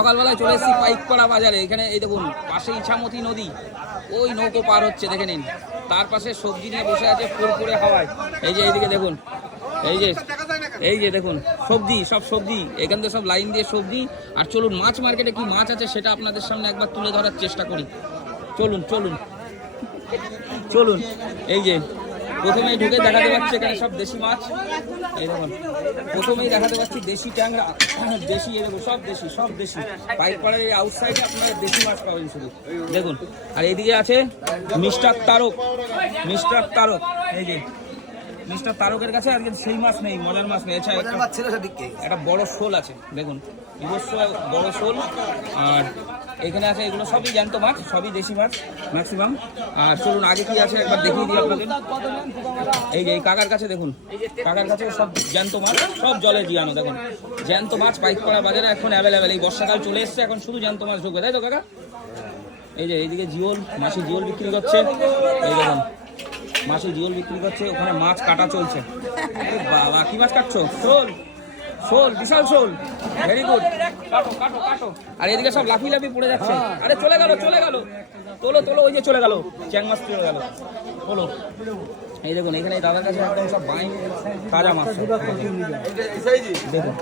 সকালবেলায় চলে এসেছি পাইকপাড়া বাজারে। এখানে এই দেখুন, পাশে ইছামতি নদী। ওই নৌকো পার হচ্ছে, দেখে নিন। তার পাশে সবজি নিয়ে বসে আছে ফুরফুরে হাওয়ায়। এই যে এইদিকে দেখুন, এই যে এই যে দেখুন, সবজি, সব সবজি। এখান থেকে সব লাইন দিয়ে সবজি। আর চলুন, মাছ মার্কেটে কি মাছ আছে সেটা আপনাদের সামনে একবার তুলে ধরার চেষ্টা করি। চলুন চলুন চলুন। এই যে প্রথমেই ঢুকে দেখাতে পাচ্ছি এখানে সব দেশি মাছ। এই দেখুন, প্রথমেই দেখাতে পাচ্ছি দেশি ট্যাংরা, দেশি দেখুন, সব দেশি সব দেশি। বাইক পাড়ার এই আউটসাইডে আপনারা দেশি মাছ পাবেন শুধু। দেখুন, আর এদিকে আছে মিস্টার তারক মিস্টার তারক, এই যে। মিস্টার তারকের কাছে আজকে সেই মাছ নেই মজার মাছ নেই। এছাড়া একটা ছিল সে একটা বড় শোল আছে দেখুন। নিজস্ব বড় শোল আর এখানে আছে এগুলো সবই জ্যান্ত মাছ সবই দেশি মাছ ম্যাক্সিমাম আর চলুন আগে কি আছে একবার দেখিয়ে দিই আপনাদের। এই যে এই কাকার কাছে দেখুন। কাকার কাছে সব জ্যান্ত মাছ সব জলে জিয়ানো দেখুন। জ্যান্ত মাছ পাইক করা বাজারে এখন অ্যাভেলেবেল এই বর্ষাকাল চলে এসছে এখন শুধু জ্যান্ত মাছ ঢুকবে তাই তো কাকা? এই যে এইদিকে জিওল মাসি জিওল বিক্রি করছে। এই দেখুন মাসি জিওল বিক্রি করছে ওখানে মাছ কাটা চলছে বাবা কি মাছ কাটছো শোল শোল বিশাল শোল ভেরি গুড কাটো কাটো কাটো আর এদিকে সব লাফি লাফি পড়ে যাচ্ছে আরে চলে গেল চলে গেল তোলো তোলো ওই যে চলে গেল চ্যাং মাছ চলে গেল তোলো এই দেখুন এখানে দাদার কাছে একদম সব বাইন তাজা মাছ দেখুন